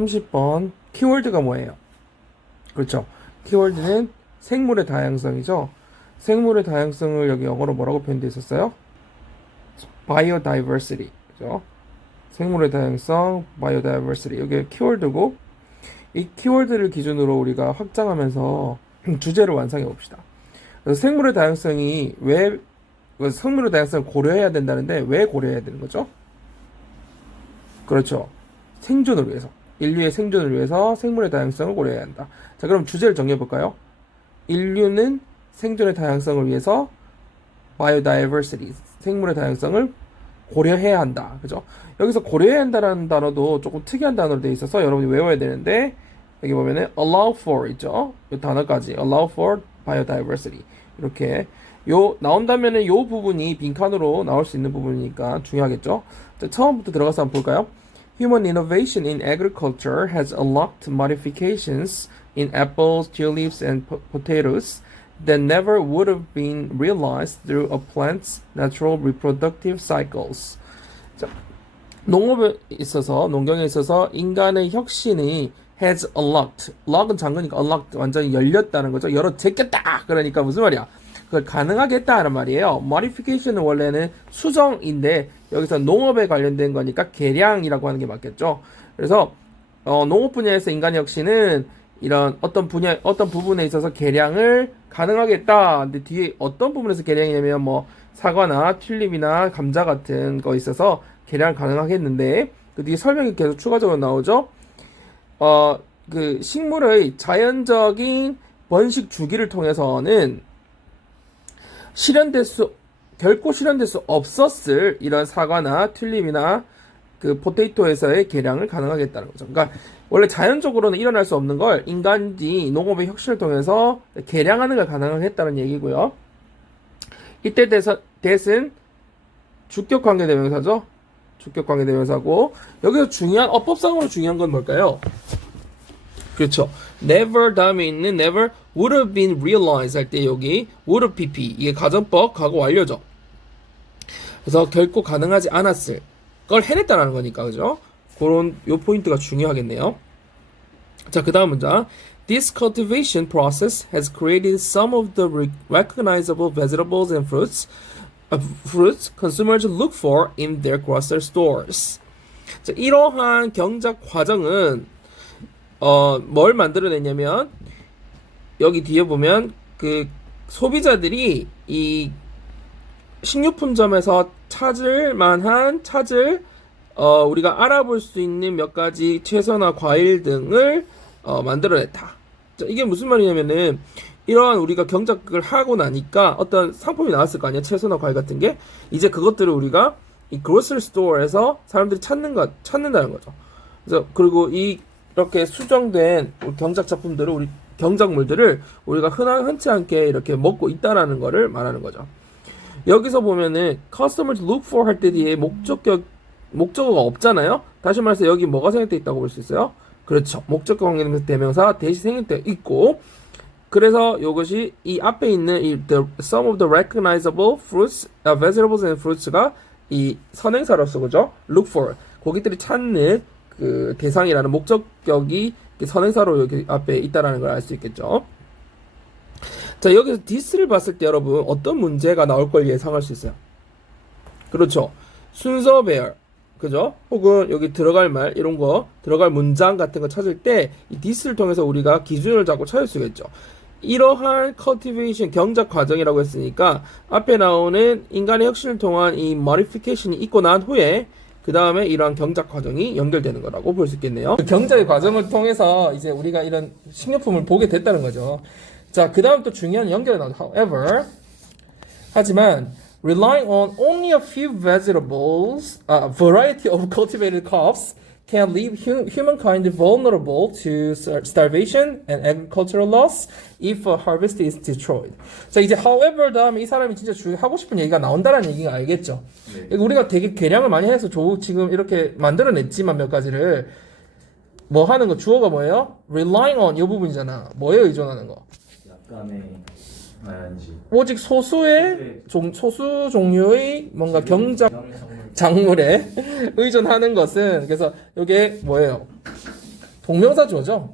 30번 키워드가 뭐예요? 그렇죠. 키워드는 생물의 다양성이죠. 생물의 다양성을 여기 영어로 뭐라고 표현되어 있었어요? biodiversity. 그죠? 생물의 다양성, biodiversity. 이게 키워드고, 이 키워드를 기준으로 우리가 확장하면서 주제를 완성해 봅시다. 그래서 생물의 다양성이 생물의 다양성을 고려해야 된다는데 왜 고려해야 되는 거죠? 그렇죠. 생존을 위해서. 인류의 생존을 위해서 생물의 다양성을 고려해야 한다. 자, 그럼 주제를 정해 볼까요? 인류는 생존의 다양성을 위해서 biodiversity, 생물의 다양성을 고려해야 한다. 그죠? 여기서 고려해야 한다라는 단어도 조금 특이한 단어로 되어 있어서 여러분이 외워야 되는데, 여기 보면은 allow for 있죠? 이 단어까지 allow for biodiversity. 이렇게 나온다면은 요 부분이 빈칸으로 나올 수 있는 부분이니까 중요하겠죠? 자, 처음부터 들어가서 한번 볼까요? Human innovation in agriculture has unlocked modifications in apples, tulips, and potatoes that never would have been realized through a plant's natural reproductive cycles. 자, 농경에 있어서 인간의 혁신이 has unlocked. lock은 잠그니까 unlocked 완전히 열렸다는 거죠. 열어 제꼈다. 그러니까 무슨 말이야? 그걸 가능하게 했다는 말이에요. modification은 원래는 수정인데 여기서 농업에 관련된 거니까 개량이라고 하는 게 맞겠죠. 그래서 농업 분야에서 인간의 혁신은 이런 어떤 부분에 있어서 개량을 가능하게 했다. 근데 뒤에 어떤 부분에서 개량이냐면 뭐 사과나 튤립이나 감자 같은 거 있어서 개량 가능하게 했는데 그 뒤에 설명이 계속 추가적으로 나오죠. 그 식물의 자연적인 번식 주기를 통해서는 결코 실현될 수 없었을 이런 사과나 튤립이나 그 포테이토에서의 개량을 가능하겠다는 거죠. 그러니까 원래 자연적으로는 일어날 수 없는 걸 인간이 농업의 혁신을 통해서 개량하는 걸 가능하겠다는 얘기고요. 이때 that은 주격 관계대명사죠. 주격 관계대명사고 여기서 어법상으로 중요한 건 뭘까요? 그렇죠. never 다음에 있는 never would have been realized 할 때 여기 would have pp 이게 가정법 과거 완료죠. 그래서 결코 가능하지 않았을 걸 해냈다라는 거니까 그죠? 그런 요 포인트가 중요하겠네요. 자, 그 다음 문장. This cultivation process has created some of the recognizable vegetables and fruits consumers look for in their grocery stores. 자, 이러한 경작 과정은 뭘 만들어냈냐면 여기 뒤에 보면 그 소비자들이 이 식료품점에서 찾을 우리가 알아볼 수 있는 몇 가지 채소나 과일 등을 만들어냈다. 자, 이게 무슨 말이냐면은 이러한 우리가 경작을 하고 나니까 어떤 상품이 나왔을 거 아니야. 채소나 과일 같은 게 이제 그것들을 우리가 이 그로서리 스토어에서 사람들이 찾는다는 거죠. 그래서 그리고 이렇게 수정된 경작 작품들을 경작물들을 우리가 흔치 않게 이렇게 먹고 있다라는 거를 말하는 거죠. 여기서 보면은 customers look for 할 때 뒤에 목적어가 없잖아요. 다시 말해서 여기 뭐가 생략되어 있다고 볼 수 있어요? 그렇죠. 목적어 관계대명사 대시 생략되어 있고 그래서 이것이 이 앞에 있는 some of the recognizable fruits, vegetables and fruits가 이 선행사로서 그죠? look for 고객들이 찾는 그 대상이라는 목적격이 선행사로 여기 앞에 있다라는 걸 알 수 있겠죠. 자, 여기서 this를 봤을 때 여러분 어떤 문제가 나올 걸 예상할 수 있어요? 그렇죠. 순서 배열, 그죠? 혹은 여기 들어갈 말 이런 거 들어갈 문장 같은 거 찾을 때 이 this를 통해서 우리가 기준을 잡고 찾을 수가 있죠. 이러한 cultivation 경작 과정이라고 했으니까 앞에 나오는 인간의 혁신을 통한 이 modification이 있고 난 후에 그 다음에 이러한 경작 과정이 연결되는 거라고 볼 수 있겠네요. 경작의 과정을 통해서 이제 우리가 이런 식료품을 보게 됐다는 거죠. 자, 그 다음 또 중요한 연결이 나오죠. However, 하지만 relying on only a few vegetables, variety of cultivated crops can leave humankind vulnerable to starvation and agricultural loss if a harvest is destroyed. 자, 이제 however 다음에 이 사람이 진짜 하고 싶은 얘기가 나온다는 얘기가 알겠죠? 네. 우리가 되게 개량을 많이 해서 지금 이렇게 만들어냈지만 몇 가지를 뭐 하는 거 주어가 뭐예요? relying on 이 부분이잖아. 뭐에 의존하는 거? 약간의 오직 소수 종류의 뭔가 경작, 작물에 의존하는 것은, 그래서 이게 뭐예요? 동명사 주어죠.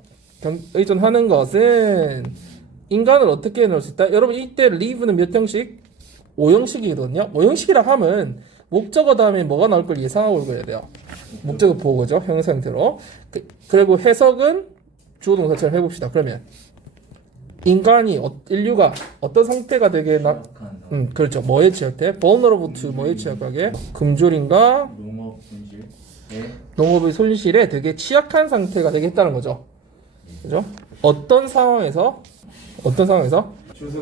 의존하는 것은 인간을 어떻게 넣을 수 있다? 여러분 이때 live는 몇 형식? 5형식이거든요. 5형식이라 하면 목적어 다음에 뭐가 나올 걸 예상하고 읽어야 돼요. 목적어 보고죠. 형용사 형태로. 그리고 해석은 주어 동사처럼 해봅시다. 그러면 인간이 인류가 어떤 상태가 되게 그렇죠. 뭐에 취약해? vulnerable to 뭐에 취약하게? 금조림과 농업의 손실에 되게 취약한 상태가 되겠다는 거죠. 그죠? 어떤 상황에서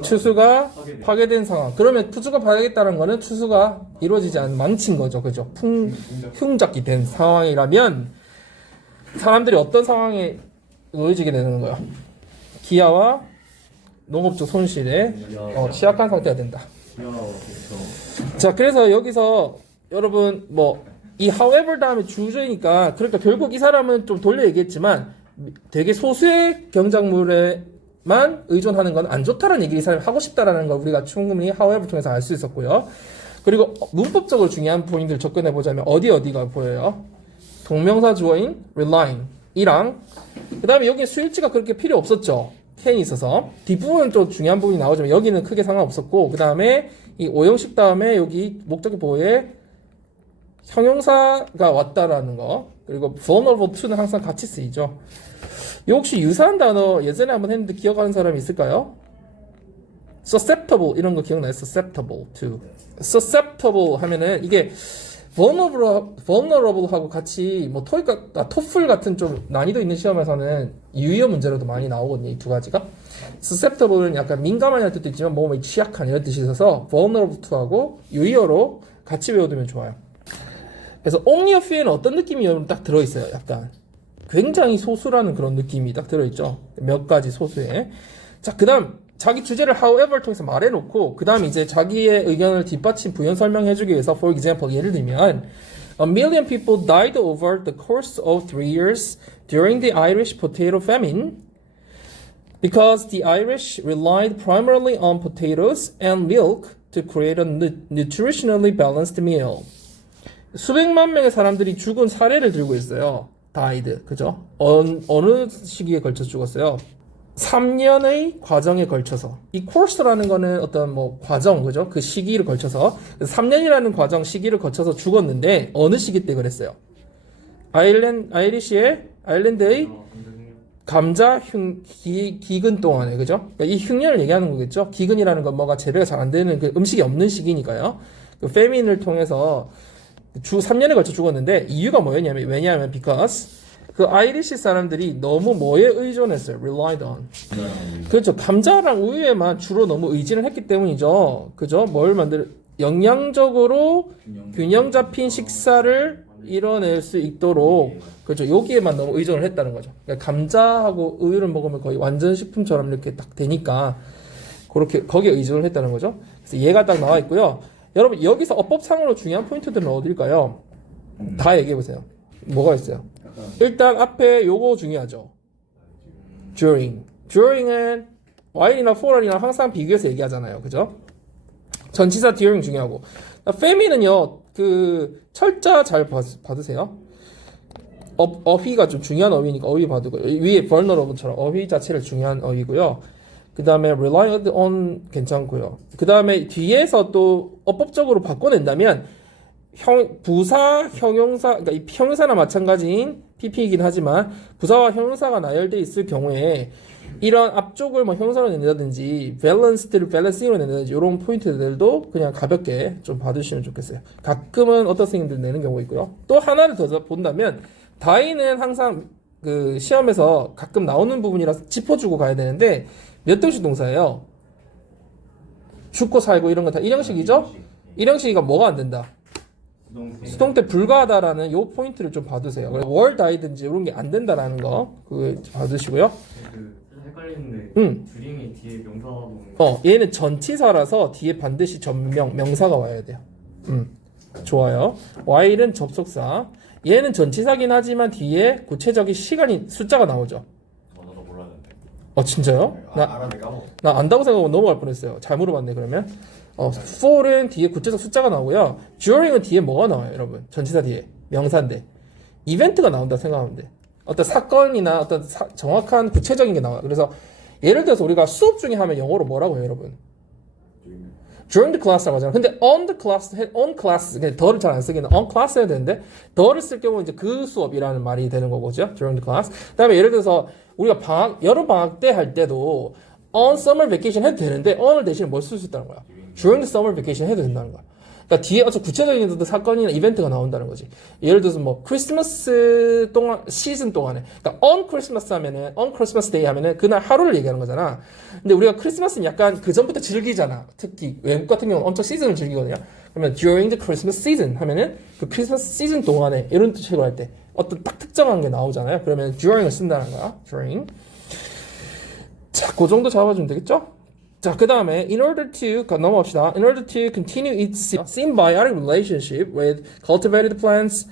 추수가 파괴된 상황. 그러면 추수가 파괴됐다는 거는 추수가 이루어지지 않은 망친 거죠. 그죠? 흉작이 된 상황이라면 사람들이 어떤 상황에 놓여지게 되는 거예요? 기아와 농업적 손실에 취약한 상태가 된다. 자, 그래서 여기서 여러분 이 however 다음에 주제니까 그러니까 결국 이 사람은 좀 돌려 얘기했지만 되게 소수의 경작물에만 의존하는 건 안 좋다라는 얘기를 이 사람이 하고 싶다라는 걸 우리가 충분히 however 통해서 알 수 있었고요. 그리고 문법적으로 중요한 포인트를 접근해 보자면 어디가 보여요? 동명사 주어인 relying 이랑 그 다음에 여기에 수일치가 그렇게 필요 없었죠. can이 있어서 뒷부분은 좀 중요한 부분이 나오지만 여기는 크게 상관없었고 그 다음에 이 5형식 다음에 여기 목적의 보호에 형용사가 왔다라는 거 그리고 vulnerable to는 항상 같이 쓰이죠. 혹시 유사한 단어 예전에 한번 했는데 기억하는 사람이 있을까요? susceptible 이런 거 기억나요? susceptible to susceptible 하면은 이게 vulnerable하고 같이 토플 같은 좀 난이도 있는 시험에서는 유의어 문제로도 많이 나오거든요. 이 두 가지가. susceptible는 약간 민감한 뜻도 있지만 몸에 취약한 이런 뜻이 있어서 vulnerable to하고 유의어로 같이 외워두면 좋아요. 그래서 only a few에는 어떤 느낌이 여러분 딱 들어있어요. 약간 굉장히 소수라는 그런 느낌이 딱 들어있죠. 몇 가지 소수에. 자, 그 다음 자기 주제를 however 통해서 말해놓고 그 다음 이제 자기의 의견을 뒷받침 부연 설명해주기 위해서 for example 예를 들면 A million people died over the course of 3 years during the Irish potato famine because the Irish relied primarily on potatoes and milk to create a nutritionally balanced meal. 수백만 명의 사람들이 죽은 사례를 들고 있어요. died, 그죠? 어느 시기에 걸쳐 죽었어요? 3년의 과정에 걸쳐서. 이 course라는 거는 어떤 과정, 그죠? 그 시기를 걸쳐서 3년이라는 과정 시기를 거쳐서 죽었는데 어느 시기 때 그랬어요? 아이리시의 아일랜드의 감자 기근 동안에, 그죠? 그러니까 이 흉년을 얘기하는 거겠죠? 기근이라는 건 뭐가 재배가 잘 안 되는 그 음식이 없는 시기니까요. 그 페민을 통해서 3년에 걸쳐 죽었는데 이유가 뭐였냐면 왜냐하면 because 그 아이리시 사람들이 너무 뭐에 의존했어요? relied on. 그렇죠. 감자랑 우유에만 주로 너무 의지를 했기 때문이죠. 그죠? 영양적으로 균형 잡힌 식사를 이뤄낼 수 있도록 그렇죠. 여기에만 너무 의존을 했다는 거죠. 그러니까 감자하고 우유를 먹으면 거의 완전 식품처럼 이렇게 딱 되니까 그렇게 거기에 의존을 했다는 거죠. 그래서 얘가 딱 나와 있고요. 여러분 여기서 어법상으로 중요한 포인트들은 어딜까요? 다 얘기해 보세요. 뭐가 있어요? 일단 앞에 요거 중요하죠. during은 while이나 for이랑 항상 비교해서 얘기하잖아요. 그죠? 전치사 during 중요하고 famine은요 그 철자 잘 받으세요. 어휘가 좀 중요한 어휘니까 어휘 받고 위에 vulnerable처럼 어휘 자체를 중요한 어휘고요. 그 다음에 relied on 괜찮고요. 그 다음에 뒤에서 또 어법적으로 바꿔낸다면 부사, 형용사, 그러니까 이 형용사나 마찬가지인 PP이긴 하지만 부사와 형용사가 나열되어 있을 경우에 이런 앞쪽을 형용사로 낸다든지 balance드를 balancing으로 낸다든지 이런 포인트들도 그냥 가볍게 좀 봐주시면 좋겠어요. 가끔은 어떤 선생님들 내는 경우 있고요. 또 하나를 더 본다면 die는 항상 그 시험에서 가끔 나오는 부분이라서 짚어주고 가야 되는데 몇 형식 동사예요? 죽고 살고 이런 거 다 1형식이죠? 1형식이가 뭐가 안 된다? 수동태 불가하다라는 요 포인트를 좀 봐두세요. 월 다이든지 이런 게 안 된다라는 거 그거 봐두시고요. 헷갈리는데 주링이 뒤에 명사가 얘는 전치사라서 뒤에 반드시 명사가 와야 돼요. 좋아요. while은 접속사. 얘는 전치사긴 하지만 뒤에 구체적인 시간이 숫자가 나오죠. 나도 몰랐는데. 진짜요? 나 안다고 생각하고 넘어갈 뻔했어요. 잘 물어봤네 그러면. for은 뒤에 구체적 숫자가 나오고요. during은 뒤에 뭐가 나와요, 여러분? 전치사 뒤에 명사인데 이벤트가 나온다 생각하면 돼. 어떤 사건이나 어떤 정확한 구체적인 게 나와요. 그래서 예를 들어서 우리가 수업 중에 하면 영어로 뭐라고 해요, 여러분? during the class라고 하잖아. 근데 on class, 더를 잘 안 쓰기는 on class 해야 되는데, 더를 쓸 경우 이제 그 수업이라는 말이 되는 거죠. during the class. 그 다음에 예를 들어서 우리가 여름 방학 때 할 때도 on summer vacation 해도 되는데, on을 대신 뭘 쓸 수 있다는 거야? during the summer vacation 해도 된다는 거야. 그러니까 뒤에 어떤 구체적인 어떤 사건이나 이벤트가 나온다는 거지. 예를 들어서 뭐 크리스마스 동안 시즌 동안에, 그러니까 on Christmas 하면은 on Christmas Day 하면은 그날 하루를 얘기하는 거잖아. 근데 우리가 크리스마스는 약간 그 전부터 즐기잖아. 특히 외국 같은 경우는 엄청 시즌을 즐기거든요. 그러면 during the Christmas season 하면은 그 크리스마스 시즌 동안에 이런 뜻으로 할 때 어떤 딱 특정한 게 나오잖아요. 그러면 during을 쓴다는 거야. during. 자, 그 정도 잡아주면 되겠죠? 자, 그 다음에 in order to 넘어갑시다. In order to continue its symbiotic relationship with cultivated plants,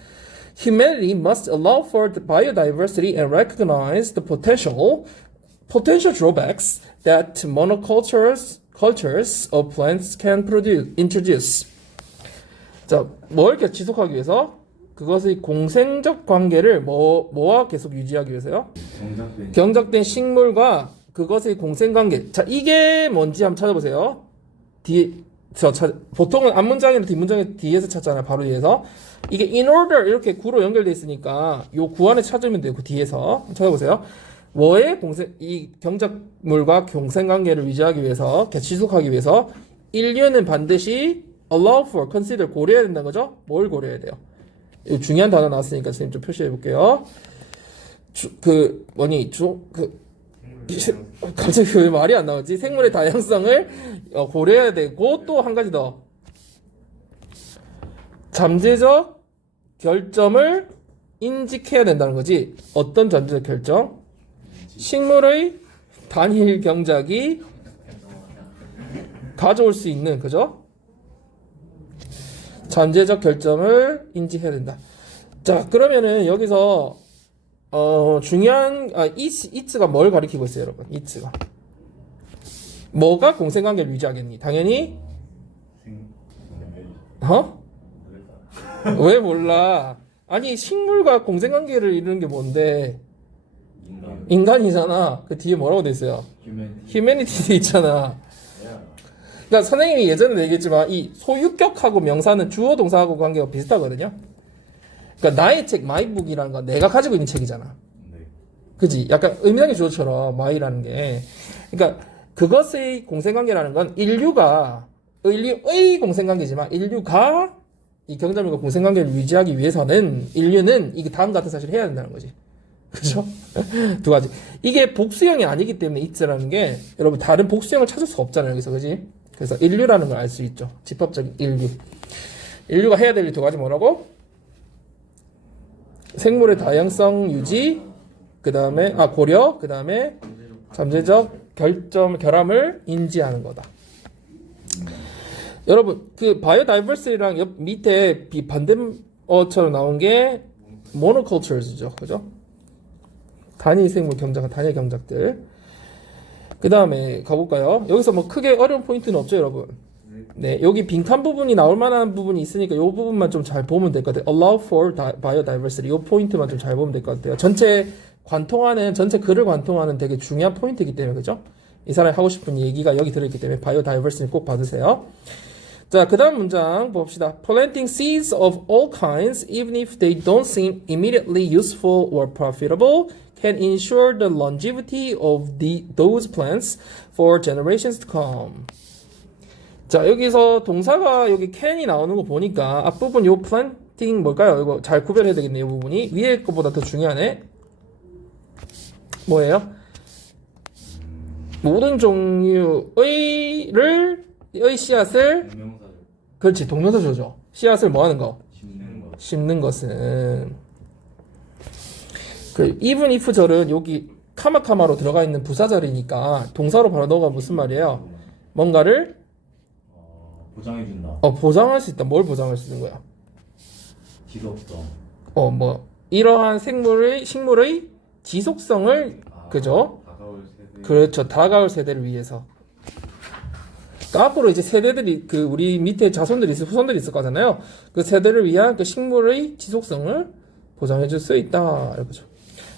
humanity must allow for the biodiversity and recognize the potential drawbacks that cultures of plants can introduce. 자, 뭘 이렇게 지속하기 위해서? 그것의 공생적 관계를 뭐와 계속 유지하기 위해서요? 경작된 식물과 그것의 공생관계. 자, 이게 뭔지 한번 찾아보세요. 보통은 앞문장이나 뒷문장에 뒤에서 찾잖아요. 바로 뒤에서. 이게 in order 이렇게 구로 연결되어 있으니까 요 구 안에 찾으면 돼요. 그 뒤에서. 찾아보세요. 이 경작물과 공생관계를 유지하기 위해서, 지속하기 위해서 인류는 반드시 allow for, consider, 고려해야 된다는 거죠? 뭘 고려해야 돼요? 중요한 단어 나왔으니까 선생님 좀 표시해 볼게요. 갑자기 왜 말이 안 나오지? 생물의 다양성을 고려해야 되고, 또 한 가지 더. 잠재적 결점을 인식해야 된다는 거지. 어떤 잠재적 결점? 식물의 단일 경작이 가져올 수 있는, 그죠? 잠재적 결점을 인지해야 된다. 자, 그러면은 여기서 중요한, 이츠가 뭘 가리키고 있어요, 여러분? 이츠가. 뭐가 공생관계를 유지하겠니? 당연히, 왜 몰라? 아니, 식물과 공생관계를 이루는 게 뭔데? 인간이잖아. 그 뒤에 뭐라고 돼 있어요? 휴머니티 돼 있잖아. 그러니까 선생님이 예전에 얘기했지만, 이 소유격하고 명사는 주어 동사하고 관계가 비슷하거든요. 그러니까 나의 책, 마이북이라는 건 내가 가지고 있는 책이잖아. 그지? 약간 의미상의 주어처럼 my라는 게. 그러니까 그것의 공생관계라는 건 인류의 공생관계지만 인류가 이 경작물과 공생관계를 유지하기 위해서는 인류는 이 다음 같은 사실을 해야 된다는 거지. 그죠? 두 가지. 이게 복수형이 아니기 때문에 it라는 게 여러분 다른 복수형을 찾을 수가 없잖아요. 여기서. 그지? 그래서 인류라는 걸 알 수 있죠. 집합적인 인류. 인류가 해야 될 일 두 가지 뭐라고? 생물의 다양성 유지, 그 다음에 고려, 그 다음에 잠재적 결함을 인지하는 거다. 여러분 그 바이오다이버시티랑 옆 밑에 반대어처럼 나온 게 모노컬처즈죠, 그죠? 단일 생물 경작, 단일 경작들. 그 다음에 가볼까요? 여기서 뭐 크게 어려운 포인트는 없죠, 여러분. 네, 여기 빈칸 부분이 나올 만한 부분이 있으니까 이 부분만 좀 잘 보면 될 것 같아요. Allow for biodiversity. 이 포인트만 좀 잘 보면 될 것 같아요. 전체 글을 관통하는 되게 중요한 포인트이기 때문에, 그죠? 이 사람이 하고 싶은 얘기가 여기 들어있기 때문에 biodiversity 꼭 받으세요. 자, 그 다음 문장 봅시다. Planting seeds of all kinds, even if they don't seem immediately useful or profitable, can ensure the longevity of those plants for generations to come. 자, 여기서 동사가 여기 can이 나오는 거 보니까 앞부분 요 planting 뭘까요? 이거 잘 구별해야 되겠네요. 이 부분이 위에 거보다 더 중요하네. 뭐예요? 모든 종류의 씨앗을, 그렇지, 동명사조죠. 씨앗을 뭐 하는 거? 심는 것은. 그 even if 절은 여기 카마카마로 들어가 있는 부사절이니까 동사로 바로 넣어가 무슨 말이에요? 뭔가를 보장해준다. 보장할 수 있다. 뭘 보장할 수 있는 거야? 지속성. 이러한 식물의 지속성을, 그죠? 다가올 세대. 그렇죠. 다가올 세대를 위해서. 그러니까 앞으로 이제 세대들이, 우리 밑에 후손들이 있을 거잖아요. 그 세대를 위한 그 식물의 지속성을 보장해 줄 수 있다. 이거죠.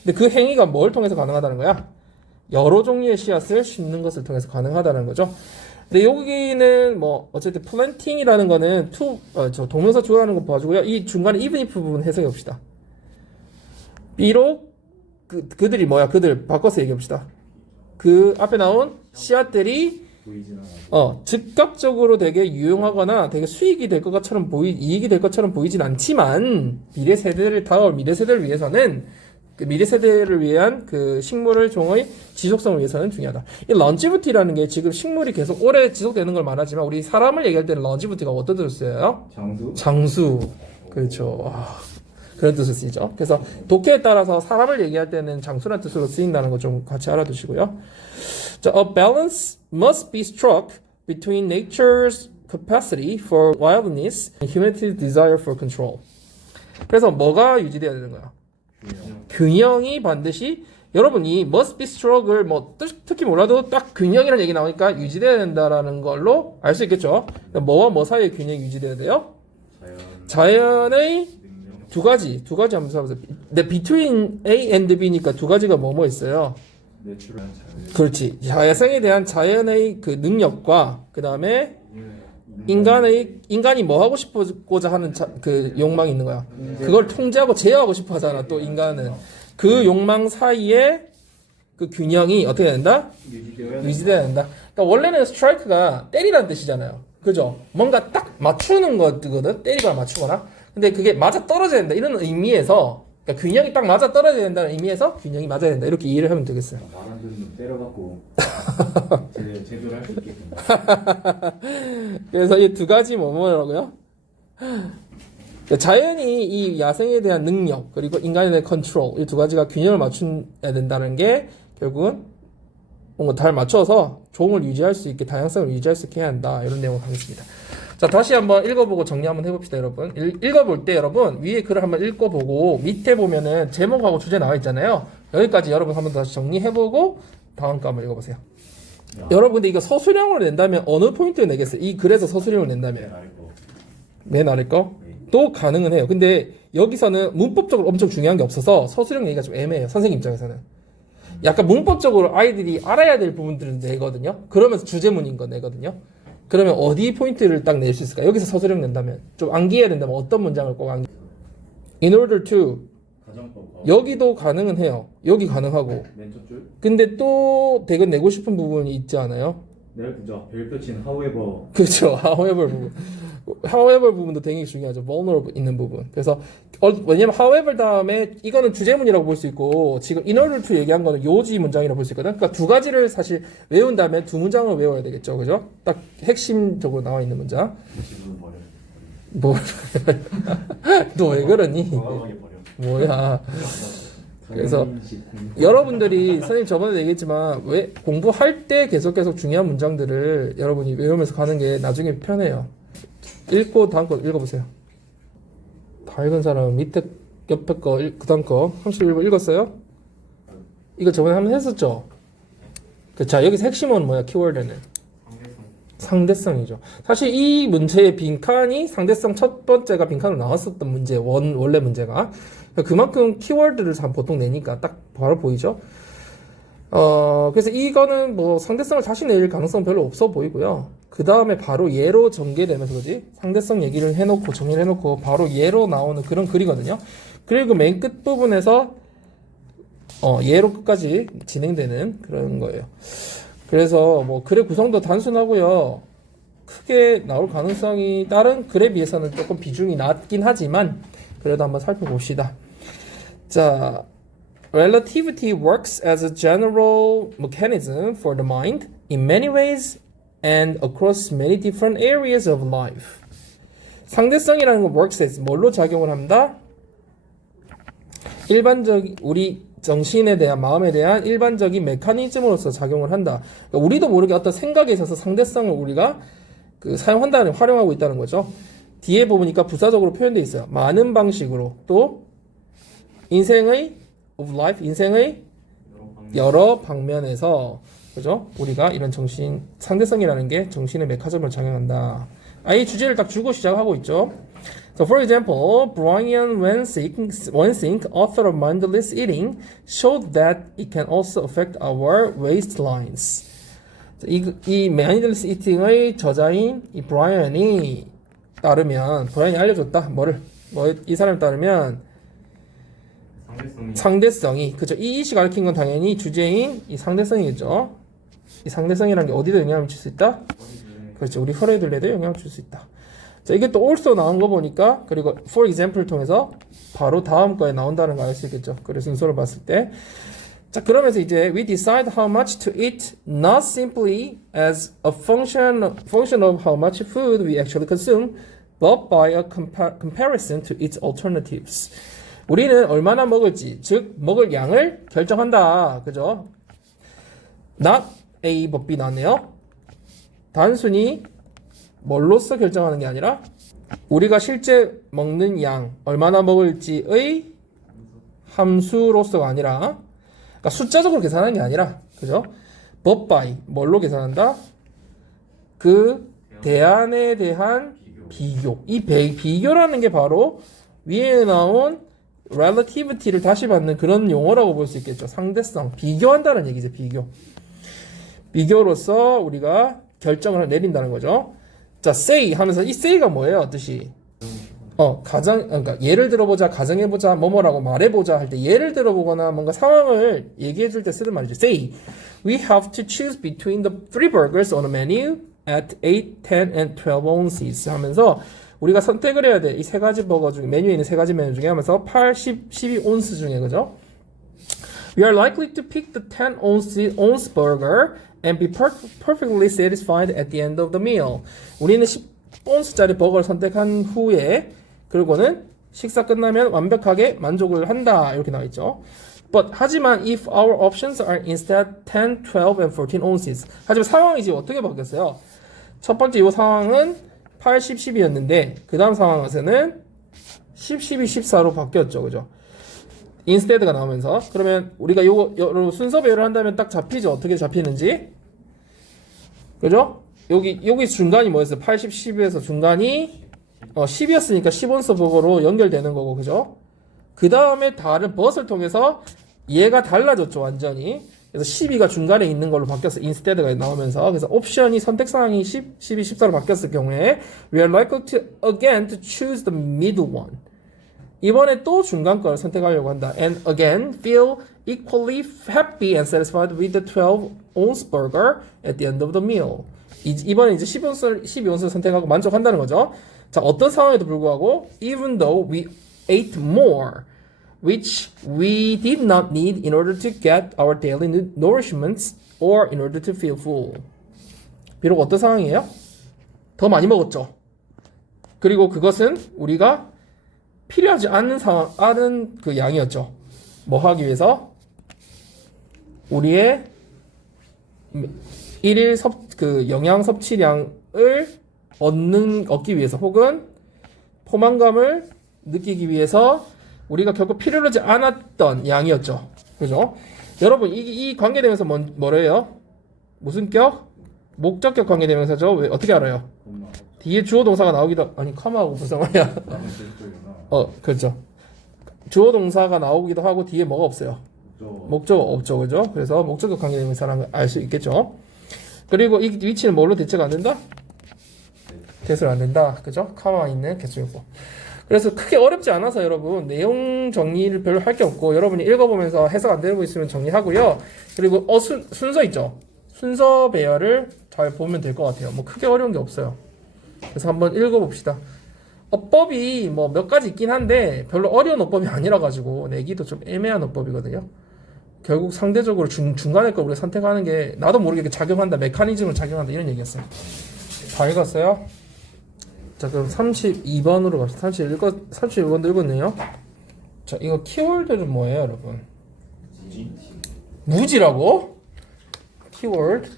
근데 그 행위가 뭘 통해서 가능하다는 거야? 여러 종류의 씨앗을 심는 것을 통해서 가능하다는 거죠. 근데 여기는 뭐 어쨌든 planting이라는 거는 저 동명사 주어라는 거 봐주고요. 이 중간에 even if 부분 해석해 봅시다. 비록 그들이 뭐야? 그들 바꿔서 얘기해 봅시다. 그 앞에 나온 씨앗들이 보이진 않아. 즉각적으로 되게 유용하거나 되게 수익이 될 것처럼 이익이 될 것처럼 보이진 않지만 다가올 미래 세대를 위해서는 그 미래 세대를 위한 그 식물의 종의 지속성을 위해서는 중요하다. 이 런지비티라는 게 지금 식물이 계속 오래 지속되는 걸 말하지만 우리 사람을 얘기할 때는 런지비티가 어떤 뜻을 써요? 장수? 장수. 그렇죠. 그런 뜻을 쓰이죠. 그래서 독해에 따라서 사람을 얘기할 때는 장수라는 뜻으로 쓰인다는 거 좀 같이 알아두시고요. 자, a balance must be struck between nature's capacity for wildness and humanity's desire for control. 그래서 뭐가 유지돼야 되는 거야? 균형이 반드시 여러분이 must be struck을 뭐 특히 몰라도 딱 균형이라는 얘기 나오니까 유지돼야 된다라는 걸로 알 수 있겠죠. 뭐와 뭐 사이의 균형이 유지돼야 돼요? 자연의 두 가지 한번 써보세요. 근데 between A and B니까 두 가지가 뭐뭐 있어요? 내추럴한 자연. 그렇지. 자연성에 대한 자연의 그 능력과 그 다음에 인간이 뭐 하고 싶고자 하는 그 욕망이 있는 거야. 그걸 통제하고 제어하고 싶어 하잖아. 또 인간은 그 욕망 사이에 그 균형이 어떻게 된다? 유지돼야 된다. 그러니까 원래는 스트라이크가 때리라는 뜻이잖아요. 그죠? 뭔가 딱 맞추는 거거든. 때리거나 맞추거나. 근데 그게 맞아 떨어져야 된다. 이런 의미에서 그러니까 균형이 딱 맞아 떨어져야 된다는 의미에서 균형이 맞아야 된다. 이렇게 이해를 하면 되겠어요. 말한 대로 좀 때려갖고 제대로 할 수 있겠구나. 그래서 이 두 가지 뭐라고요? 자연이 이 야생에 대한 능력 그리고 인간에 대한 컨트롤 이 두 가지가 균형을 맞춰야 된다는 게 결국은 뭔가 잘 맞춰서 종을 유지할 수 있게 다양성을 유지할 수 있게 해야 한다. 이런 내용을 하겠습니다. 자, 다시 한번 읽어보고 정리 한번 해봅시다, 여러분. 읽어볼 때 여러분 위에 글을 한번 읽어보고 밑에 보면은 제목하고 주제 나와 있잖아요. 여기까지 여러분 한번 다시 정리해보고 다음 거 한번 읽어보세요. 여러분 근데 이거 서술형으로 낸다면 어느 포인트를 내겠어요? 이 글에서 서술형을 낸다면 맨 아래 거? 또 가능은 해요. 근데 여기서는 문법적으로 엄청 중요한 게 없어서 서술형 얘기가 좀 애매해요. 선생님 입장에서는. 약간 문법적으로 아이들이 알아야 될 부분들을 내거든요. 그러면서 주제문인 거 내거든요. 그러면 어디 포인트를 딱 낼 수 있을까? 여기서 서술형 낸다면 좀 암기해야 된다면 어떤 문장을 꼭 암기? In order to 여기도 가능은 해요. 여기 가능하고. 맨 첫 줄? 근데 또 되게 내고 싶은 부분이 있지 않아요? 내가 그죠. 별표 친 however. 그렇죠. however 부분. however 부분도 되게 중요하죠. vulnerable 있는 부분. 그래서 왜냐면 however 다음에 이거는 주제문이라고 볼 수 있고 지금 in order to 얘기한 거는 요지 문장이라고 볼 수 있거든. 그러니까 두 가지를 사실 외운 다음에 두 문장을 외워야 되겠죠. 그죠? 딱 핵심적으로 나와 있는 문장. 지금 버려. 뭐? 너 왜 그러니? 과감하게 버려. 뭐야? 그래서 여러분들이 선생님 저번에 얘기했지만 왜 공부할 때 계속 중요한 문장들을 여러분이 외우면서 가는 게 나중에 편해요. 읽고 다음 거 읽어보세요. 다 읽은 사람은 밑에 옆에 거 그 다음 거 31번 읽었어요? 이거 저번에 한번 했었죠? 자 여기서 핵심은 뭐야? 키워드는 상대성이죠. 사실 이 문제의 빈칸이 상대성 첫 번째가 빈칸으로 나왔었던 문제 원래 문제가 그만큼 키워드를 보통 내니까 딱 바로 보이죠. 그래서 이거는 뭐 상대성을 다시 낼 가능성 별로 없어 보이고요. 그 다음에 바로 예로 전개되면서 그지 상대성 얘기를 해놓고 정리를 해놓고 바로 예로 나오는 그런 글이거든요. 그리고 맨 끝 부분에서 예로 끝까지 진행되는 그런 거예요. 그래서 뭐 글의 구성도 단순하고요. 크게 나올 가능성이 다른 글에 비해서는 조금 비중이 낮긴 하지만 그래도 한번 살펴봅시다. 자, relativity works as a general mechanism for the mind in many ways and across many different areas of life. 상대성이라는 건 works as 뭘로 작용을 한다? 일반적인 우리 정신에 대한 마음에 대한 일반적인 메커니즘으로서 작용을 한다. 그러니까 우리도 모르게 어떤 생각에 있어서 상대성을 우리가 사용한다는 활용하고 있다는 거죠. 뒤에 보니까 부사적으로 표현되어 있어요. 많은 방식으로 또 인생의 of life 인생의 여러 방면에서 그죠? 우리가 이런 정신 상대성이라는 게 정신의 메커니즘을 작용한다. 아예 주제를 딱 주고 시작하고 있죠. So for example, Brian Wensink, author of Mindless Eating, showed that it can also affect our waistlines. 이 Mindless Eating의 저자인 이 브라이언이 따르면, 브라이언이 알려줬다. 이 사람에 따르면 상대성이, 그죠? 이 이시 가르친 건 당연히 주제인 이 상대성이겠죠. 이 상대성이라는 게 어디도 영향을 줄 수 있다? 그렇죠. 우리 혈액들에도 영향을 줄 수 있다. 자, 이게 또 also 나온 거 보니까, 그리고 for example를 통해서 바로 다음 거에 나온다는 걸 알 수 있겠죠. 그래서 순서를 봤을 때. 자, 그러면서 이제 we decide how much to eat not simply as a function of how much food we actually consume, but by a comparison to its alternatives. 우리는 얼마나 먹을지, 즉 먹을 양을 결정한다. 그죠? Not A but B 나왔네요. 단순히 뭘로써 결정하는 게 아니라 우리가 실제 먹는 양, 얼마나 먹을지의 함수로서가 아니라, 그러니까 숫자적으로 계산하는 게 아니라, 그죠? but by 뭘로 계산한다? 그 대안에 대한 비교. 이 비교라는 게 바로 위에 나온 relativity를 다시 받는 그런 용어라고 볼 수 있겠죠. 상대성. 비교한다는 얘기죠. 비교로서 우리가 결정을 내린다는 거죠. 자, say 하면서 이 say가 뭐예요? 뜻이? 그러니까 예를 들어보자, 가정해보자, 뭐뭐라고 말해보자 할 때 예를 들어보거나 뭔가 상황을 얘기해줄 때 쓰는 말이죠. say. We have to choose between the three burgers on the menu at 8, 10, and 12 ounces 하면서 우리가 선택을 해야 돼. 이 세 가지 버거 중에, 메뉴에 있는 세 가지 메뉴 중에 하면서 8, 10, 12 온스 중에, 그죠? We are likely to pick the 10 ounce burger and be perfectly satisfied at the end of the meal. 우리는 10온스짜리 버거를 선택한 후에, 그리고는 식사 끝나면 완벽하게 만족을 한다. 이렇게 나와 있죠. But 하지만 if our options are instead 10, 12, and 14 ounces. 하지만 상황이 지금 어떻게 바뀌었어요? 첫 번째 이 상황은 8, 10, 10이었는데 그 다음 상황에서는 10, 12, 14로 바뀌었죠. 그죠? instead가 나오면서 그러면 우리가 요거 순서 배열을 한다면 딱 잡히죠. 어떻게 잡히는지. 그죠? 여기 중간이 뭐였어요? 80, 10에서 중간이 10이었으니까 10온스 버거로 연결되는 거고, 그죠? 그 다음에 다른 버스를 통해서 얘가 달라졌죠, 완전히. 그래서 12가 중간에 있는 걸로 바뀌었어. instead가 나오면서. 그래서 옵션이 선택사항이 10, 12, 14로 바뀌었을 경우에 we are likely to again to choose the middle one. 이번에 또 중간 걸 선택하려고 한다. And again, feel equally happy and satisfied with the 12-ounce burger at the end of the meal. 이번에 이제 12온스를 선택하고 만족한다는 거죠. 자, 어떤 상황에도 불구하고 even though we ate more, which we did not need in order to get our daily nourishments or in order to feel full. 비록 어떤 상황이에요? 더 많이 먹었죠. 그리고 그것은 우리가 필요하지 않은 그 양이었죠. 뭐 하기 위해서? 우리의 일일 영양 섭취량을 얻기 위해서 혹은 포만감을 느끼기 위해서 우리가 결코 필요하지 않았던 양이었죠. 그죠? 여러분, 이 관계대명사 뭐래요? 무슨 격? 목적격 관계대명사죠. 왜, 어떻게 알아요? 뒤에 주어 동사가 나오기도, 아니, 컴하고 무슨 말이야? 그렇죠. 주어 동사가 나오기도 하고 뒤에 뭐가 없어요? 목적어 없죠. 그죠? 그래서 목적격 관계대명사라는 걸 알 수 있겠죠. 그리고 이 위치는 뭘로 대체가 안 된다? 개수로 안 된다. 그죠? 카마 있는 개수요법. 그래서 크게 어렵지 않아서 여러분 내용 정리를 별로 할 게 없고 여러분이 읽어보면서 해석 안 되는 거 있으면 정리하고요. 그리고 순서 있죠? 순서 배열을 잘 보면 될 것 같아요. 뭐 크게 어려운 게 없어요. 그래서 한번 읽어봅시다. 어법이 뭐 몇 가지 있긴 한데 별로 어려운 어법이 아니라 가지고 내기도 좀 애매한 어법이거든요. 결국 상대적으로 중간에 거 우리가 선택하는 게 나도 모르게 작용한다, 메커니즘을 작용한다 이런 얘기였어요. 다 읽었어요? 자, 그럼 32번으로 갑시다. 31번도 읽었네요. 자, 이거 키워드는 뭐예요, 여러분? 무지라고? 키워드?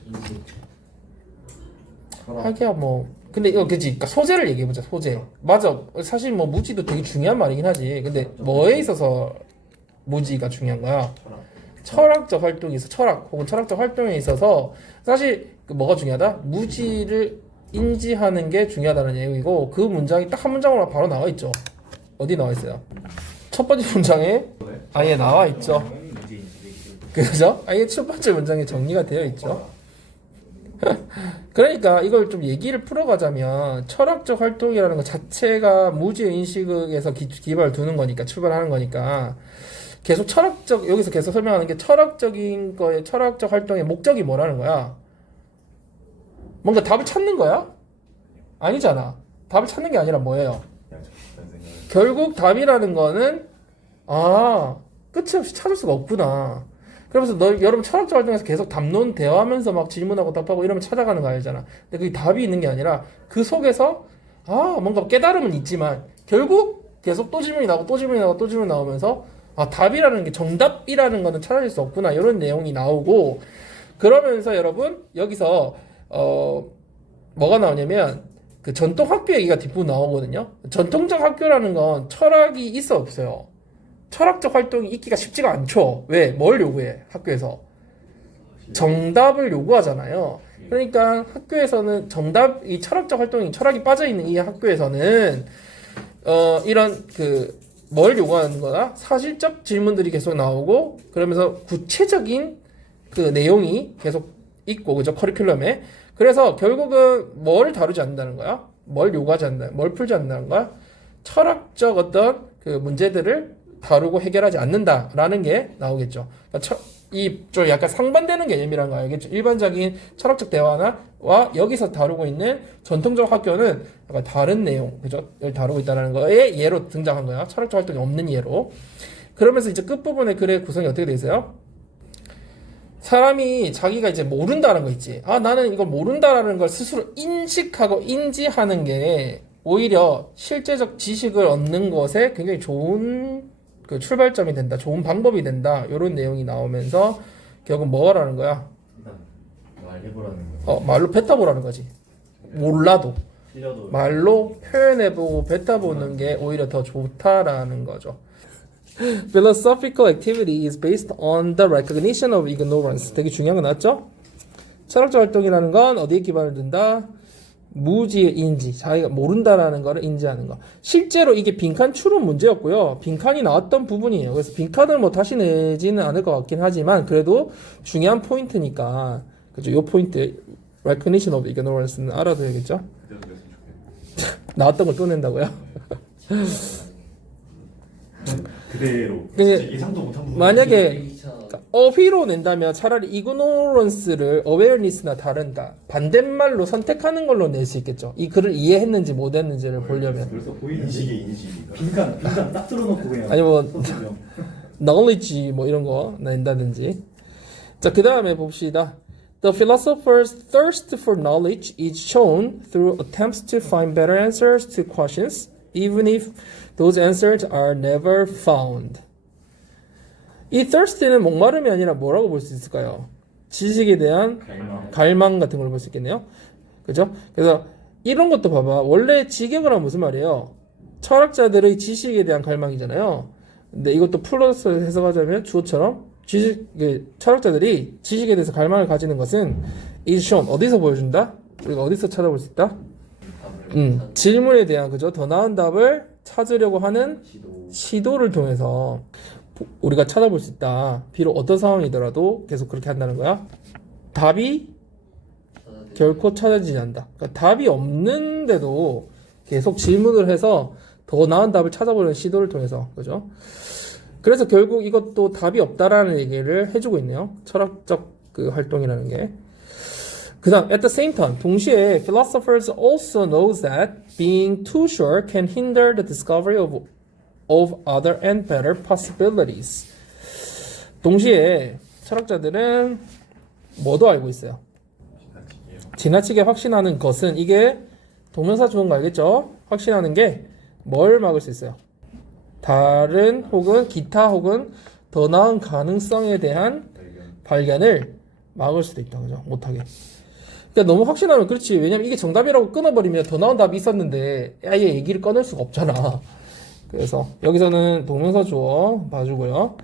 하기야 뭐 근데 이거 그치? 그러니까 소재를 얘기해보자. 소재. 맞아. 사실 뭐 무지도 되게 중요한 말이긴 하지. 근데 뭐에 있어서 무지가 중요한 거야? 철학적 활동에 있어서 철학 혹은 철학적 활동에 있어서 사실 뭐가 중요하다? 무지를 인지하는 게 중요하다는 내용이고 그 문장이 딱 한 문장으로 바로 나와 있죠. 어디 나와 있어요? 첫 번째 문장에 아예 나와 있죠. 그죠? 아예 첫 번째 문장에 정리가 되어 있죠. 그러니까 이걸 좀 얘기를 풀어가자면 철학적 활동이라는 것 자체가 무지의 인식에서 기반을 두는 거니까 출발하는 거니까 계속 철학적 여기서 계속 설명하는 게 철학적인 거에 철학적 활동의 목적이 뭐라는 거야? 뭔가 답을 찾는 거야? 아니잖아. 답을 찾는 게 아니라 뭐예요? 결국 답이라는 거는 끝이 없이 찾을 수가 없구나. 그러면서 여러분 철학적 활동에서 계속 담론 대화하면서 막 질문하고 답하고 이러면 찾아가는 거 알잖아. 근데 그게 답이 있는 게 아니라 그 속에서 뭔가 깨달음은 있지만 결국 계속 또 질문이 나오고 또 질문이 나오고 또 질문이 나오면서 답이라는 게 정답이라는 거는 찾아질 수 없구나 이런 내용이 나오고 그러면서 여러분 여기서 뭐가 나오냐면 그 전통 학교 얘기가 뒷부분 나오거든요. 전통적 학교라는 건 철학이 있어 없어요. 철학적 활동이 있기가 쉽지가 않죠. 왜? 뭘 요구해? 학교에서 정답을 요구하잖아요. 그러니까 학교에서는 이 철학적 활동이 철학이 빠져있는 이 학교에서는 이런 뭘 요구하는 거다? 사실적 질문들이 계속 나오고 그러면서 구체적인 그 내용이 계속 있고 그죠? 커리큘럼에 그래서 결국은 뭘 다루지 않는다는 거야? 뭘 요구하지 않는다? 뭘 풀지 않는다는 거야? 철학적 어떤 그 문제들을 다루고 해결하지 않는다라는 게 나오겠죠. 그러니까 이 좀 약간 상반되는 개념이라는 거 알겠죠? 일반적인 철학적 대화와 여기서 다루고 있는 전통적 학교는 약간 다른 내용, 그죠? 를 다루고 있다는 거에 예로 등장한 거야. 철학적 활동이 없는 예로. 그러면서 이제 끝부분에 글의 구성이 어떻게 돼 있어요? 사람이 자기가 이제 모른다는 거 있지. 나는 이걸 모른다라는 걸 스스로 인식하고 인지하는 게 오히려 실제적 지식을 얻는 것에 굉장히 좋은 그 출발점이 된다. 좋은 방법이 된다. 이런 내용이 나오면서 결국 뭐라는 거야? 말해보라는 거. 말로 뱉어보라는 거지. 몰라도. 말로 표현해보고 뱉어보는 게 오히려 더 좋다라는 거죠. Philosophical activity is based on the recognition of ignorance. 되게 중요한 거 나왔죠? 철학적 활동이라는 건 어디에 기반을 둔다? 무지의 인지, 자기가 모른다라는 거를 인지하는 거. 실제로 이게 빈칸 추론 문제였고요. 빈칸이 나왔던 부분이에요. 그래서 빈칸을 뭐 다시 내지는 않을 것 같긴 하지만 그래도 중요한 포인트니까 그죠? 요 포인트 recognition of ignorance는 알아둬야겠죠? 나왔던 걸 또 낸다고요? 그대로 근데 예상도 못한 부분 만약에 어휘로 낸다면 차라리 ignorance를 awareness나 다른다 반대말로 선택하는 걸로 낼 수 있겠죠. 이 글을 이해했는지 못했는지를 보려면 그래서 보이는 인식의 인식이니까 빈칸 딱 뚫어놓고 그냥 아니 뭐 knowledge 뭐 이런 거 낸다든지. 자, 그 다음에 봅시다. The philosopher's thirst for knowledge is shown through attempts to find better answers to questions, even if those answers are never found. 이 thirst는 목마름이 아니라 뭐라고 볼 수 있을까요? 지식에 대한 갈망 같은 걸 볼 수 있겠네요. 그죠? 그래서 이런 것도 봐봐. 원래 직역을 하면 무슨 말이에요? 철학자들의 지식에 대한 갈망이잖아요. 근데 이것도 플러스 해석하자면 주어처럼 철학자들이 지식에 대해서 갈망을 가지는 것은 is shown. 어디서 보여준다? 우리가 어디서 찾아볼 수 있다? 질문에 대한 그죠? 더 나은 답을 찾으려고 하는 시도를 통해서 우리가 찾아볼 수 있다. 비록 어떤 상황이더라도 계속 그렇게 한다는 거야. 답이 결코 찾아지지 않는다. 그러니까 답이 없는데도 계속 질문을 해서 더 나은 답을 찾아보려는 시도를 통해서 그죠? 그래서 결국 이것도 답이 없다라는 얘기를 해주고 있네요. 철학적 그 활동이라는 게. 그 다음, at the same time, 동시에 philosophers also knows that being too sure can hinder the discovery of other and better possibilities. 동시에 철학자들은 뭐도 알고 있어요. 지나치게 확신하는 것은 이게 동명사 주어인 거 알겠죠? 확신하는 게 뭘 막을 수 있어요? 다른 혹은 기타 혹은 더 나은 가능성에 대한 발견을 막을 수도 있다. 그죠? 못하게. 그러니까 너무 확신하면 그렇지. 왜냐면 이게 정답이라고 끊어버리면 더 나은 답이 있었는데 아예 얘기를 꺼낼 수가 없잖아. 그래서 여기서는 동명사 주어 봐주고요.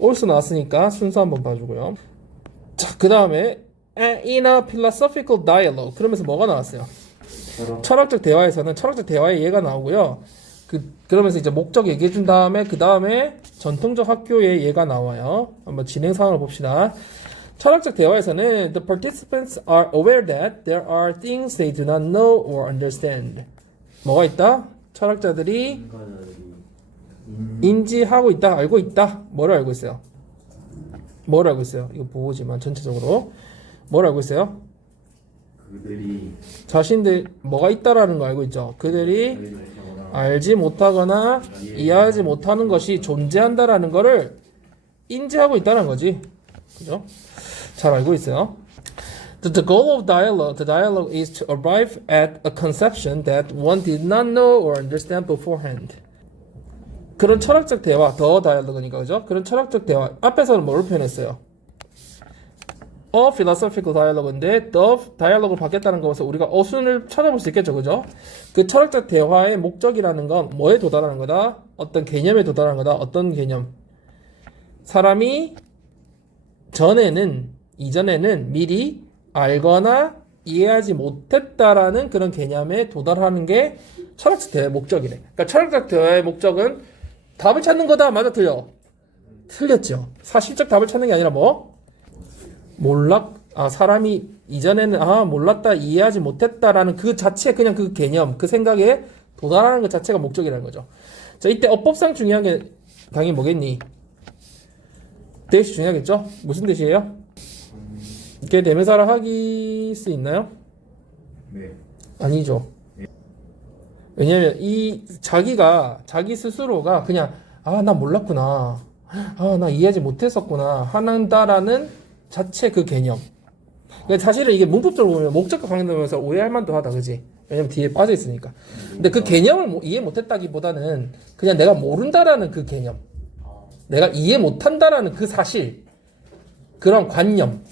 also 나왔으니까 순서 한번 봐주고요. 자, 그 다음에 in a philosophical dialogue 그러면서 뭐가 나왔어요? 철학적 대화에서는 철학적 대화의 예가 나오고요. 그러면서 이제 목적 얘기해 준 다음에 그 다음에 전통적 학교의 예가 나와요. 한번 진행 상황을 봅시다. 철학적 대화에서는 the participants are aware that there are things they do not know or understand. 뭐가 있다? 철학자들이 인지하고 있다, 알고 있다. 뭐를 알고 있어요? 뭐를 알고 있어요? 이거 보지만 전체적으로 뭘 알고 있어요? 그들이 자신들 뭐가 있다라는 거 알고 있죠. 그들이 알지 못하거나 이해하지 못하는 것이 존재한다라는 거를 인지하고 있다는 거지. 그죠? 잘 알고 있어요. The goal of the dialogue is to arrive at a conception that one did not know or understand beforehand. 그런 철학적 대화, 더 다이얼로그니까 그죠? 그런 철학적 대화 앞에서는 뭐를 표현했어요? A philosophical dialogue인데 the dialogue를 받겠다는 것에서 우리가 어순을 찾아볼 수 있겠죠, 그죠? 그 철학적 대화의 목적이라는 건 뭐에 도달하는 거다? 어떤 개념에 도달하는 거다? 어떤 개념? 사람이 이전에는 미리 알거나 이해하지 못했다라는 그런 개념에 도달하는 게 철학적 대화의 목적이래. 그러니까 철학적 대화의 목적은 답을 찾는 거다. 맞아, 틀려? 틀렸죠. 사실적 답을 찾는 게 아니라 뭐? 사람이 이전에는 몰랐다, 이해하지 못했다라는 그 자체, 그냥 그 개념, 그 생각에 도달하는 것 자체가 목적이라는 거죠. 자, 이때 어법상 중요한 게 당연히 뭐겠니? 대시 중요하겠죠? 무슨 대시예요? 이게 대명사를 하기 수 있나요? 네. 아니죠. 왜냐면 자기 스스로가 그냥 나 몰랐구나, 나 이해하지 못했었구나 한다라는 자체 그 개념. 그러니까 사실은 이게 문법적으로 보면 목적과 관계되면서 오해할 만도 하다, 그지? 왜냐면 뒤에 빠져 있으니까. 근데 그 개념을 이해 못했다기보다는 그냥 내가 모른다라는 그 개념, 내가 이해 못한다라는 그 사실, 그런 관념,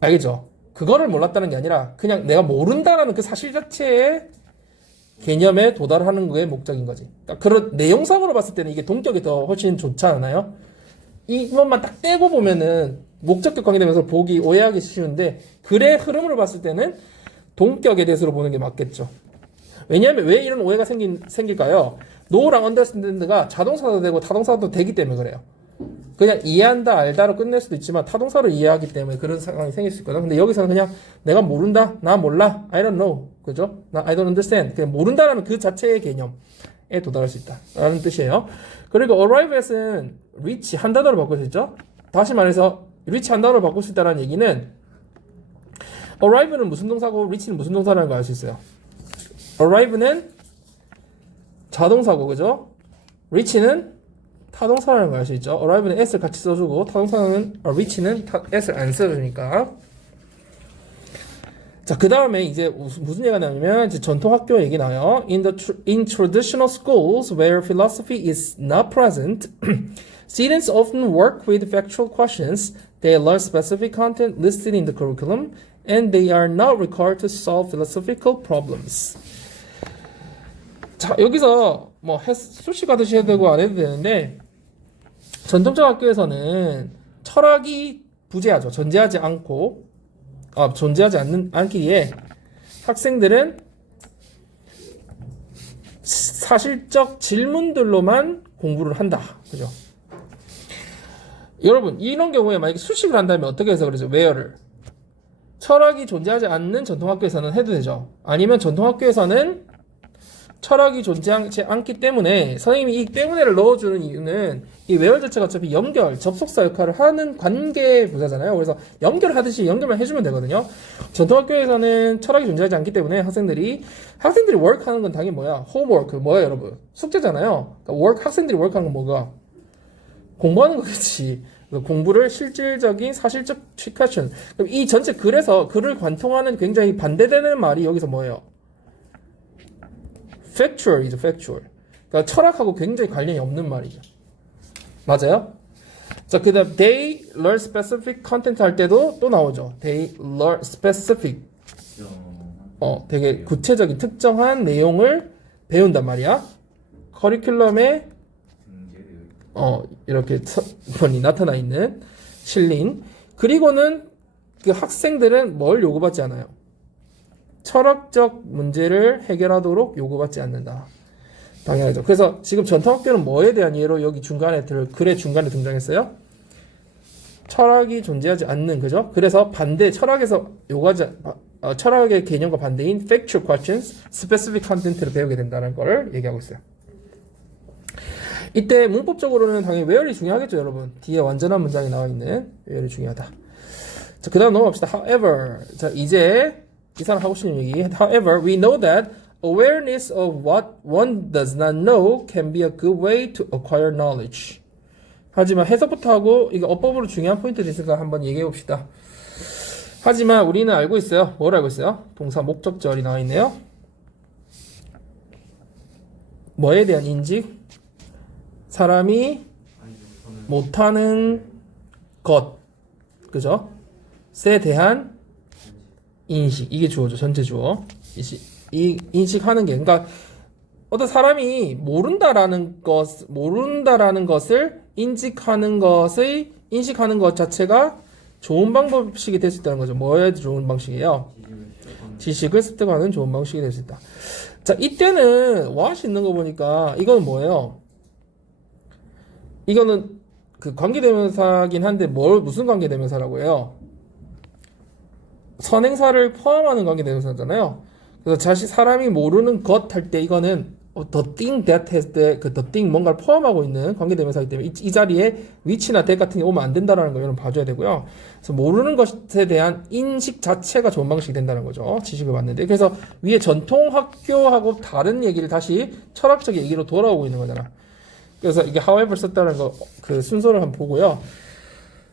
알겠죠? 그거를 몰랐다는 게 아니라 그냥 내가 모른다라는 그 사실 자체의 개념에 도달하는 거에 목적인 거지. 그러니까 그런 내용상으로 봤을 때는 이게 동격이 더 훨씬 좋지 않아요? 이것만 딱 떼고 보면은 목적격 관계되면서 보기 오해하기 쉬운데 글의 흐름으로 봤을 때는 동격에 대해서 보는 게 맞겠죠. 왜냐하면 왜 이런 오해가 생길까요? no랑 understand가 자동사도 되고 타동사도 되기 때문에 그래요. 그냥 이해한다, 알다로 끝낼 수도 있지만 타동사로 이해하기 때문에 그런 상황이 생길 수 있거든. 근데 여기서는 그냥 내가 모른다, 나 몰라, I don't know, 그죠? I don't understand. 그냥 모른다라는 그 자체의 개념에 도달할 수 있다 라는 뜻이에요. 그리고 arrive at은 reach 한 단어로 바꿀 수 있죠. 다시 말해서 reach 한 단어로 바꿀 수 있다는 얘기는 arrive는 무슨 동사고 reach는 무슨 동사라는 걸 알 수 있어요. arrive는 자동사고, 그죠? reach는 타동사라는 걸 알 수 있죠. arrive는 s를 같이 써주고 타동사는 reach는 s를 안 써주니까. 자, 그 다음에 이제 무슨 얘기가 나오냐면 이제 전통 학교 얘기 나와요. In traditional schools where philosophy is not present, students often work with factual questions. They learn specific content listed in the curriculum, and they are not required to solve philosophical problems. 자, 여기서 뭐 수시 가듯이 해도 되고 안 해도 되는데 전통적 학교에서는 철학이 부재하죠. 존재하지 않기에 학생들은 사실적 질문들로만 공부를 한다. 그죠? 여러분, 이런 경우에 만약에 수식을 한다면 어떻게 해서 그러죠? where를. 철학이 존재하지 않는 전통학교에서는 해도 되죠. 아니면 전통학교에서는 철학이 존재하지 않기 때문에 선생님이 이 때문에를 넣어주는 이유는 이 where 자체가 어차피 접속사 역할을 하는 관계 부사잖아요. 그래서 연결하듯이 연결만 해주면 되거든요. 전통학교에서는 철학이 존재하지 않기 때문에 학생들이 work 하는 건 당연히 뭐야? homework, 뭐야 여러분? 숙제잖아요. 그러니까 학생들이 work 하는 건 뭐가? 공부하는 거겠지. 공부를 실질적인 사실적 question. 그럼 이 전체 글을 관통하는 굉장히 반대되는 말이 여기서 뭐예요? factual이죠, factual. 그러니까 철학하고 굉장히 관련이 없는 말이죠. 맞아요? 자, 그 다음 they learn specific content 할 때도 또 나오죠. they learn specific. 되게 구체적인 특정한 내용을 배운단 말이야. 커리큘럼에 이렇게 나타나 있는 실린. 그리고는 그 학생들은 뭘 요구받지 않아요? 철학적 문제를 해결하도록 요구받지 않는다. 당연하죠. 그래서 지금 전통학교는 뭐에 대한 예로 여기 중간에 글의 중간에 등장했어요? 철학이 존재하지 않는, 그죠? 그래서 반대, 철학에서 요구하지, 철학의 개념과 반대인 factual questions, specific content를 배우게 된다는 걸 얘기하고 있어요. 이때 문법적으로는 당연히 where이 중요하겠죠, 여러분. 뒤에 완전한 문장이 나와 있는 where이 중요하다. 자, 그 다음 넘어갑시다. However, 자, 이제 이 사람 하고 싶은 얘기. However, we know that awareness of what one does not know can be a good way to acquire knowledge. 하지만 해석부터 하고 이게 어법으로 중요한 포인트도 있으니까 한번 얘기해 봅시다. 하지만 우리는 알고 있어요. 뭘 알고 있어요? 동사 목적절이 나와 있네요. 뭐에 대한 인식? 사람이 못하는 것, 그죠? 에 대한 인식. 이게 주어죠. 전체 주어. 이 인식하는 게, 그러니까 어떤 사람이 모른다라는 것을 인식하는 것 자체가 좋은 방법식이 될 수 있다는 거죠. 뭐에 좋은 방식이에요? 지식을 습득하는 좋은 방식이 될 수 있다. 자, 이때는 what 있는 거 보니까 이건 뭐예요? 이거는 그 관계대명사긴 한데 무슨 관계대명사라고 해요? 선행사를 포함하는 관계대명사잖아요. 그래서 사람이 모르는 것 할 때 이거는 the thing that 했을 때 그 the thing 뭔가를 포함하고 있는 관계대명사이기 때문에 이 자리에 위치나 that 같은 게 오면 안 된다라는 거 여러분 봐줘야 되고요. 그래서 모르는 것에 대한 인식 자체가 좋은 방식이 된다는 거죠. 지식을 받는데. 그래서 위에 전통학교하고 다른 얘기를 다시 철학적 얘기로 돌아오고 있는 거잖아. 그래서 이게 however 썼다는 거 그 순서를 한번 보고요.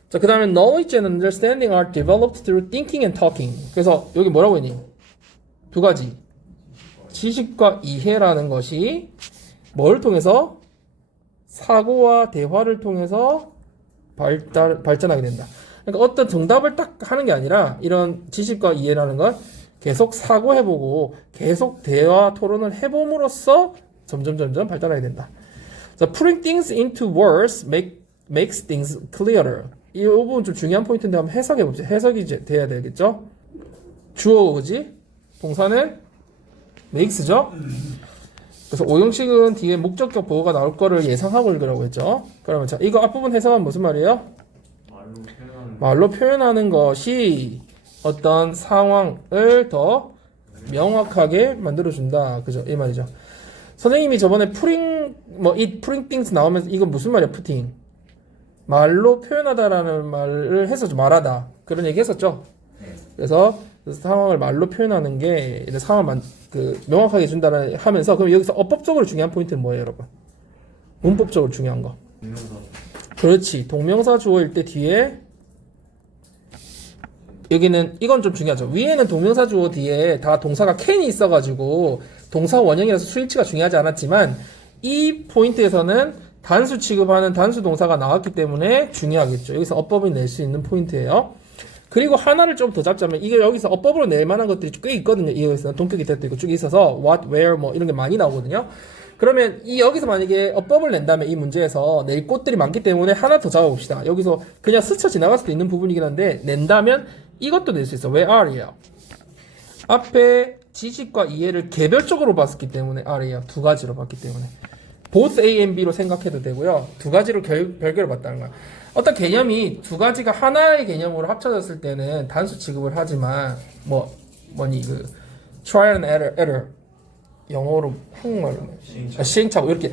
자, 그 다음에 knowledge and understanding are developed through thinking and talking. 그래서 여기 뭐라고 했니? 두 가지. 지식과 이해라는 것이 뭘 통해서? 사고와 대화를 통해서 발전하게 된다. 그러니까 어떤 정답을 딱 하는 게 아니라 이런 지식과 이해라는 건 계속 사고해보고 계속 대화 토론을 해봄으로써 점점 발전하게 된다. So putting things into words makes things clearer. 이 부분 좀 중요한 포인트인데 한번 해석해 봅시다. 해석이 돼야 되겠죠? 주어지, 동사는 makes죠? 그래서 오형식은 뒤에 목적격 보호가 나올 거를 예상하고 읽으라고 했죠? 그러면 자, 이거 앞부분 해석은 무슨 말이에요? 말로 표현하는 것이 어떤 상황을 더 명확하게 만들어준다. 그죠? 이 말이죠. 선생님이 저번에 putting things 나오면서 이건 무슨 말이야, putting? 말로 표현하다라는 말을 했었죠. 말하다. 그런 얘기 했었죠. 그래서 상황을 말로 표현하는 게 상황을 명확하게 준다는 하면서 그럼 여기서 어법적으로 중요한 포인트는 뭐예요, 여러분? 문법적으로 중요한 거. 그렇지. 동명사 주어일 때 뒤에 여기는 이건 좀 중요하죠. 위에는 동명사 주어 뒤에 다 동사가 can이 있어가지고 동사 원형이라서 수일치가 중요하지 않았지만 이 포인트에서는 단수 취급하는 단수 동사가 나왔기 때문에 중요하겠죠. 여기서 어법이 낼 수 있는 포인트예요. 그리고 하나를 좀 더 잡자면 이게 여기서 어법으로 낼 만한 것들이 꽤 있거든요. 여기서 동격이 됐도 있고 쭉 있어서 what, where 뭐 이런 게 많이 나오거든요. 그러면 여기서 만약에 어법을 낸다면 이 문제에서 낼 곳들이 많기 때문에 하나 더 잡아봅시다. 여기서 그냥 스쳐 지나갈 수도 있는 부분이긴 한데 낸다면 이것도 낼 수 있어. where are이에요. 앞에 지식과 이해를 개별적으로 봤기 때문에 are이에요. 두 가지로 봤기 때문에. both A and B로 생각해도 되고요. 두 가지로 별개로 봤다는 거야. 어떤 개념이 두 가지가 하나의 개념으로 합쳐졌을 때는 단수 취급을 하지만 trial and error 영어로 한국말로 시행착오 이렇게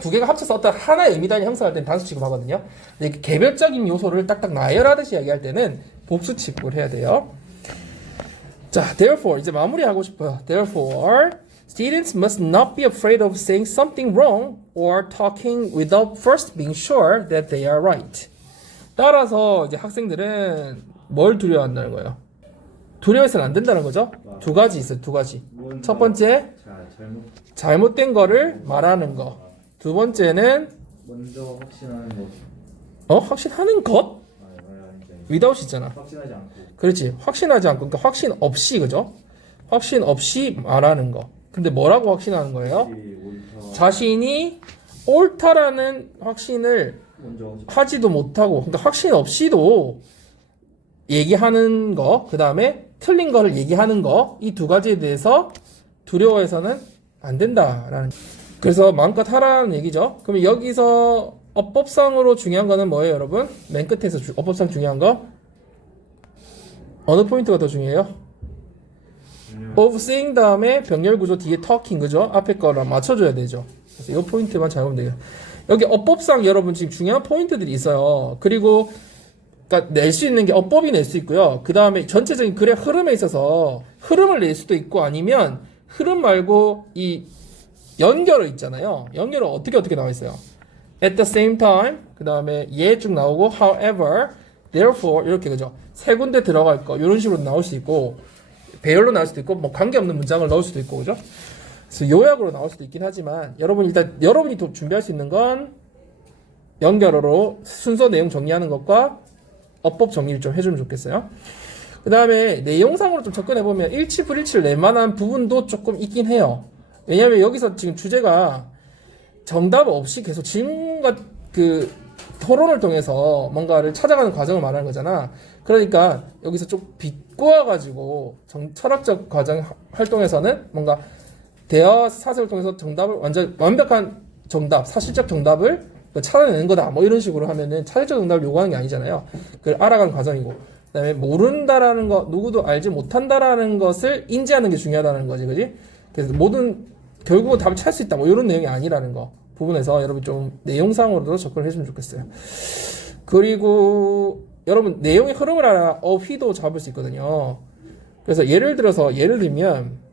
두 개가 합쳐서 어떤 하나의 의미단위 형성할 때는 단수 취급하거든요. 근데 개별적인 요소를 딱딱 나열하듯이 이야기할 때는 복수 취급을 해야 돼요. 자, therefore 이제 마무리하고 싶어요. Therefore students must not be afraid of saying something wrong or talking without first being sure that they are right. 따라서 이제 학생들은 뭘 두려워한다는 거예요? 두려워해서는 안 된다는 거죠? 두 가지 있어요. 두 가지. 첫 번째, 잘못된 거를 말하는 거. 두 번째는 먼저 확신하는 것. 확신하는 것? without이잖아. 확신하지 않고. 그렇지. 확신하지 않고. 그러니까 확신 없이, 그죠? 확신 없이 말하는 거. 근데 뭐라고 확신하는 거예요? 자신이 옳다라는 확신을 하지도 못하고, 그러니까 확신 없이도 얘기하는 거, 그 다음에 틀린 거를 얘기하는 거, 이 두 가지에 대해서 두려워해서는 안 된다라는. 그래서 마음껏 하라는 얘기죠. 그러면 여기서 어법상으로 중요한 거는 뭐예요, 여러분? 맨 끝에서 어법상 중요한 거 어느 포인트가 더 중요해요? of seeing 다음에 병렬 구조 뒤에 talking, 그죠? 앞에 거랑 맞춰줘야 되죠. 그래서 이 포인트만 잘 보면 돼요. 여기 어법상 여러분 지금 중요한 포인트들이 있어요. 그리고 그러니까 낼 수 있는 게 어법이 낼 수 있고요. 그 다음에 전체적인 글의 흐름에 있어서 흐름을 낼 수도 있고, 아니면 흐름 말고 이 연결어 있잖아요. 연결어 어떻게 나와 있어요? At the same time, 그 다음에 얘 쭉 나오고 however, therefore 이렇게, 그죠? 세 군데 들어갈 거 이런 식으로 나올 수 있고, 배열로 나올 수도 있고, 뭐 관계없는 문장을 넣을 수도 있고, 그죠? 그래서 요약으로 나올 수도 있긴 하지만 여러분이 또 준비할 수 있는 건 연결어로 순서 내용 정리하는 것과 어법 정리를 좀 해주면 좋겠어요. 그 다음에 내용상으로 좀 접근해보면 일치불일치를 낼 만한 부분도 조금 있긴 해요. 왜냐하면 여기서 지금 주제가 정답 없이 계속 질문과 그 토론을 통해서 뭔가를 찾아가는 과정을 말하는 거잖아. 그러니까 여기서 좀 비꼬아가지고 철학적 과정 활동에서는 뭔가 대화 사슬을 통해서 정답을 완벽한 정답, 사실적 정답을 찾아내는 거다, 뭐 이런 식으로 하면은 차례적 정답을 요구하는 게 아니잖아요. 그걸 알아가는 과정이고, 그다음에 모른다라는 거, 누구도 알지 못한다라는 것을 인지하는 게 중요하다는 거지, 그지? 그래서 결국은 답을 찾을 수 있다, 뭐 이런 내용이 아니라는 거 부분에서 여러분 좀 내용상으로도 접근을 해주면 좋겠어요. 그리고 여러분 내용의 흐름을 알아 어휘도 잡을 수 있거든요. 그래서 예를 들면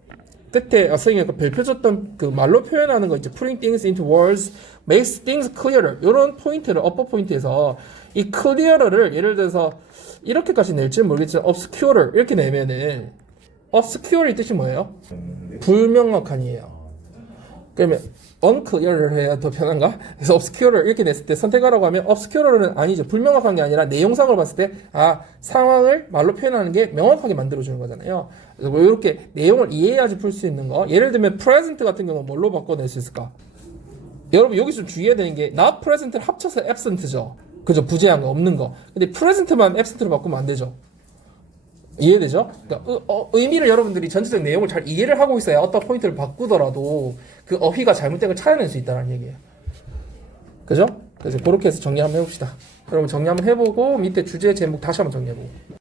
끝에 선생님이 별표 줬던 그 말로 표현하는 거 있죠. Putting things into words makes things clearer. 이런 포인트를 업버 포인트에서 이 clearer를 예를 들어서 이렇게까지 낼지는 모르겠지만 obscurer 이렇게 내면은 obscure의 뜻이 뭐예요? 불명확한이에요. 그러면 unclear를 해야 더 편한가? 그래서 obscurer 이렇게 냈을 때 선택하라고 하면 obscurer는 아니죠. 불명확한 게 아니라 내용상으로 봤을 때 상황을 말로 표현하는 게 명확하게 만들어주는 거잖아요. 그래서 뭐 이렇게 내용을 이해해야지 풀 수 있는 거. 예를 들면 present 같은 경우는 뭘로 바꿔낼 수 있을까? 여러분 여기서 좀 주의해야 되는 게 not present를 합쳐서 absent죠. 그죠? 부재한 거 없는 거. 근데 present만 absent로 바꾸면 안 되죠. 이해되죠? 그러니까 의미를 여러분들이 전체적 내용을 잘 이해를 하고 있어야 어떤 포인트를 바꾸더라도 그 어휘가 잘못된 걸 찾아낼 수 있다는 얘기예요. 그죠? 그래서 그렇게 해서 정리 한번 해봅시다. 여러분 정리 한번 해보고 밑에 주제 제목 다시 한번 정리해보고.